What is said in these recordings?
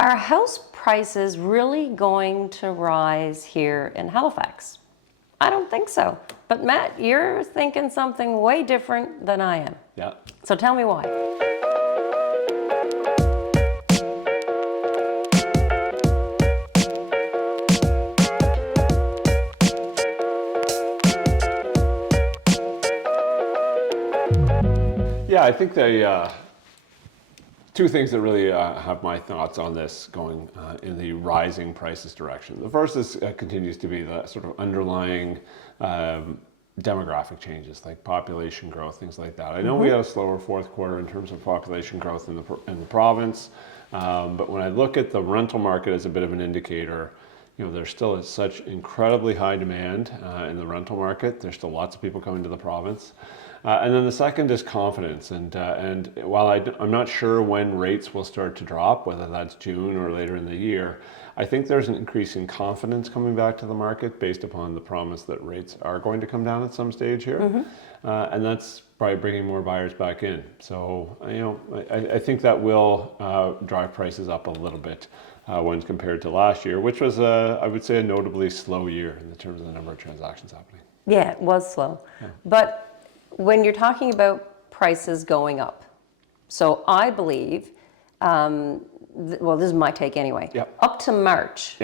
Are house prices really going to rise here in Halifax? I don't think so. But Matt, you're thinking something way different than I am. Yeah. So tell me why. Yeah, I think two things that really have my thoughts on this going in the rising prices direction. The first is continues to be the sort of underlying demographic changes like population growth, things like that. I know we had a slower fourth quarter in terms of population growth in the province, but when I look at the rental market as a bit of an indicator, there still is such incredibly high demand in the rental market. There's still lots of people coming to the province. And then the second is confidence. And while I'm not sure when rates will start to drop, whether that's June or later in the year, I think there's an increase in confidence coming back to the market based upon the promise that rates are going to come down at some stage here. And that's by bringing more buyers back in. So, I think that will drive prices up a little bit when compared to last year, which was, I would say, a notably slow year in terms of the number of transactions happening. Yeah, it was slow. Yeah. But when you're talking about prices going up, so I believe, well, this is my take anyway. Yep. Up to March,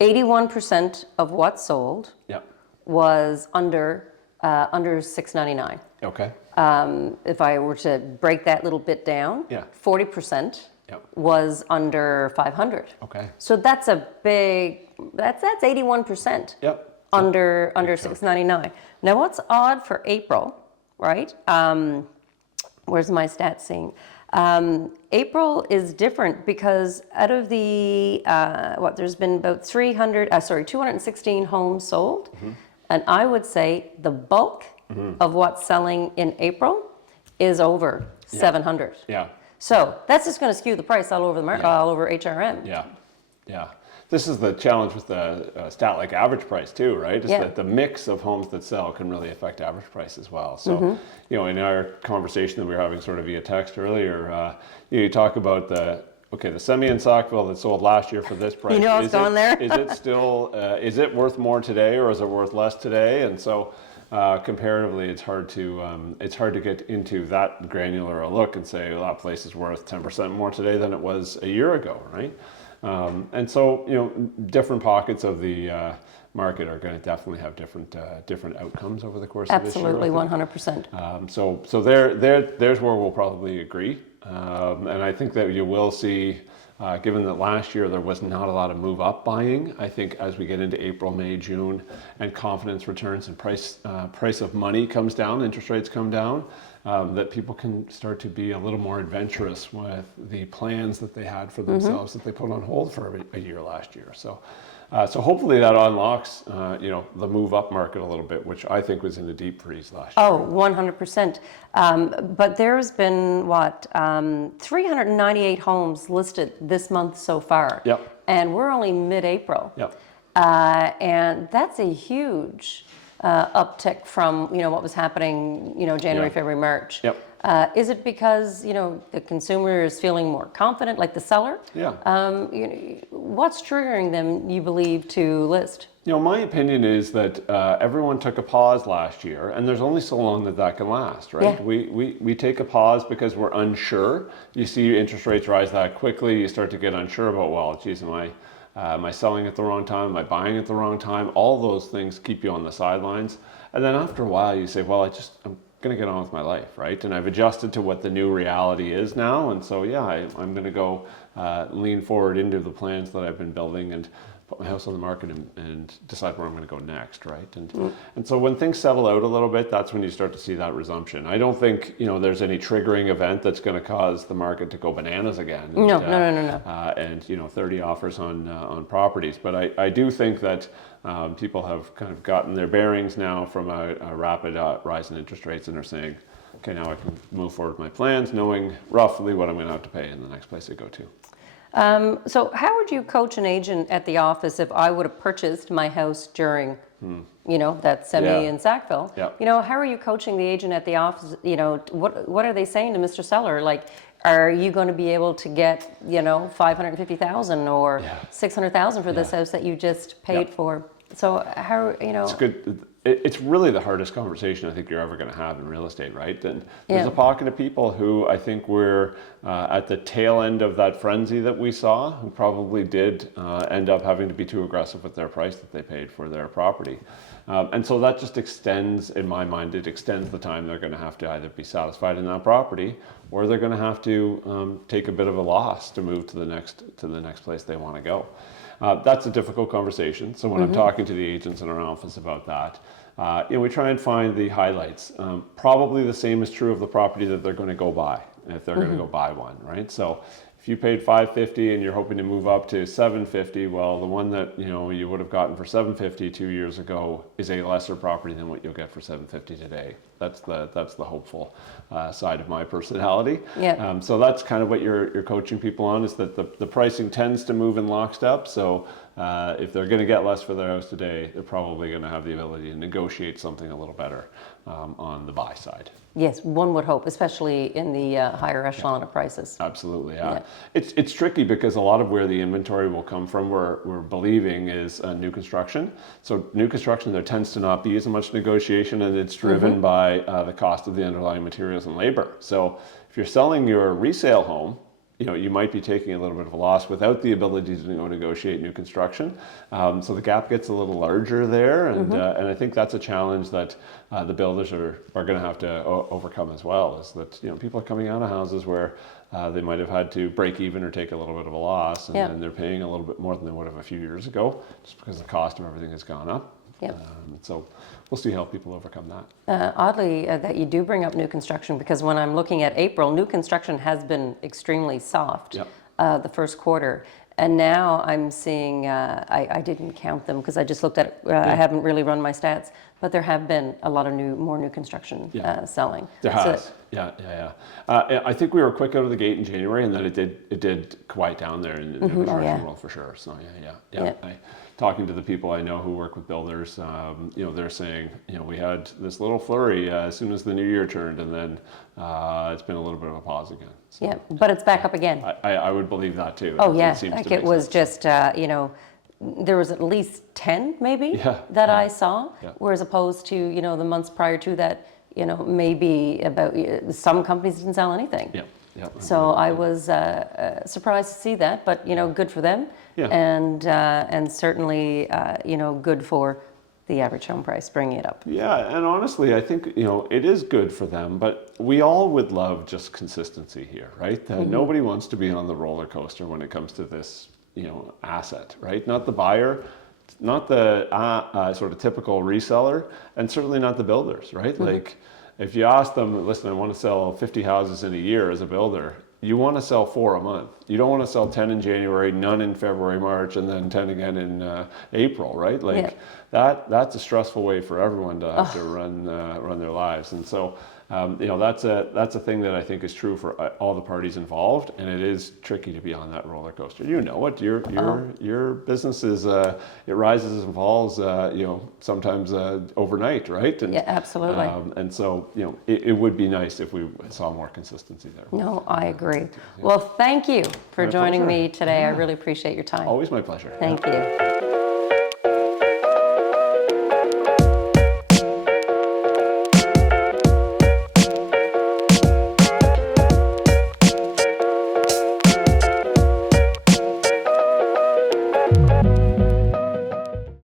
81% of what sold was under $699. Okay. If I were to break that little bit down, 40% was under 500. Okay. So that's a big, that's 81%. Under $699. Now, what's odd for April, right? Where's my stats saying? April is different because out of the there's been about 216 homes sold, and I would say the bulk of what's selling in April is over 700. Yeah. So that's just going to skew the price all over the market, all over HRM. Yeah. This is the challenge with the stat like average price too, right? Is that the mix of homes that sell can really affect average price as well. So, in our conversation that we were having sort of via text earlier, you talk about the semi in Sackville that sold last year for this price. I was going there. Is it still, is it worth more today or is it worth less today? And so comparatively, it's hard to get into that granular a look and say, well, that place is worth 10% more today than it was a year ago, right? And so, different pockets of the market are going to definitely have different outcomes over the course of this year. Absolutely, 100%. So there's where we'll probably agree. And I think that you will see, given that last year there was not a lot of move up buying, I think as we get into April, May, June, and confidence returns and price of money comes down, interest rates come down, that people can start to be a little more adventurous with the plans that they had for themselves that they put on hold for a year last year. So hopefully that unlocks, the move up market a little bit, which I think was in a deep freeze last year. Oh, 100%. But there's been 398 homes listed this month so far. And we're only mid-April. And that's a huge uptick from what was happening January, February, March. Is it because the consumer is feeling more confident, like the seller? What's triggering them, you believe, to list? My opinion is that everyone took a pause last year, and there's only so long that can last, right? We take a pause because we're unsure. You see interest rates rise that quickly, you start to get unsure about, well, geez, am I selling at the wrong time? Am I buying at the wrong time? All those things keep you on the sidelines. And then after a while, you say, well, I'm going to get on with my life, right? And I've adjusted to what the new reality is now. And so, I'm going to go lean forward into the plans that I've been building and put my house on the market and decide where I'm going to go next, right? And so when things settle out a little bit, that's when you start to see that resumption. I don't think there's any triggering event that's going to cause the market to go bananas again. And, No. And 30 offers on properties, but I do think that people have kind of gotten their bearings now from a rapid rise in interest rates and are saying, okay, now I can move forward with my plans, knowing roughly what I'm going to have to pay in the next place I go to. So how would you coach an agent at the office if I would have purchased my house during, that semi in Sackville? How are you coaching the agent at the office? What are they saying to Mr. Seller? Like, are you going to be able to get, you know, 550,000 or Yeah. 600,000 for this house that you just paid for? So how, you know? It's good. It's really the hardest conversation I think you're ever going to have in real estate, right? And there's Yeah. a pocket of people who I think were at the tail end of that frenzy that we saw, who probably did end up having to be too aggressive with their price that they paid for their property. And so that just extends, in my mind, it extends the time they're going to have to either be satisfied in that property, or they're going to have to take a bit of a loss to move to the next place they want to go. That's a difficult conversation. So when I'm talking to the agents in our office about that, you know, we try and find the highlights. Probably the same is true of the property that they're going to go buy, if they're going to go buy one, right? So if you paid $550 and you're hoping to move up to $750, well, the one that, you know, you would have gotten for $750 2 years ago is a lesser property than what you'll get for $750 today. That's the hopeful side of my personality. Yeah. So that's kind of what you're coaching people on, is that the pricing tends to move in lockstep. So if they're going to get less for their house today, they're probably going to have the ability to negotiate something a little better on the buy side. Yes, one would hope, especially in the higher echelon of prices. Absolutely, yeah. It's tricky because a lot of where the inventory will come from, we're believing, is new construction. So new construction, there tends to not be as much negotiation, and it's driven by the cost of the underlying materials and labor. So if you're selling your resale home, you know, you might be taking a little bit of a loss without the ability to negotiate new construction. So the gap gets a little larger there, and I think that's a challenge that the builders are going to have to overcome as well. Is that, you know, people are coming out of houses where they might have had to break even or take a little bit of a loss, and then they're paying a little bit more than they would have a few years ago, just because the cost of everything has gone up. Yep. So we'll see how people overcome that. Oddly, that you do bring up new construction, because when I'm looking at April, new construction has been extremely soft the first quarter. And now I'm seeing, I didn't count them because I just looked at it, I haven't really run my stats, but there have been a lot of more new construction selling. There has, I think we were quick out of the gate in January, and then it did quiet down there in the construction world for sure. So talking to the people I know who work with builders, you know, they're saying, you know, we had this little flurry as soon as the new year turned, and then it's been a little bit of a pause again. So, yeah, but it's back up again. I would believe that too. Oh yeah, like it was just, you know, there was at least 10 maybe that I saw, whereas opposed to, you know, the months prior to that, you know, maybe about, some companies didn't sell anything. So I was surprised to see that, but, you know, good for them. And certainly, you know, good for the average home price, bringing it up. Yeah, and honestly, I think, you know, it is good for them, but we all would love just consistency here, right? Nobody wants to be on the roller coaster when it comes to this, you know, asset, right? Not the buyer, not the sort of typical reseller, and certainly not the builders, right? Like, if you ask them, listen, I want to sell 50 houses in a year as a builder, you want to sell 4 a month. You don't want to sell 10 in January, none in February, March, and then 10 again in April, right? Like that's a stressful way for everyone to have to run their lives. And so, you know, that's a thing that I think is true for all the parties involved, and it is tricky to be on that roller coaster. You know it. Your business is it rises and falls. You know, sometimes overnight, right? And, absolutely. And so, you know, it would be nice if we saw more consistency there. No, I agree. Well, thank you for joining me today. I really appreciate your time. Always my pleasure. Thank you.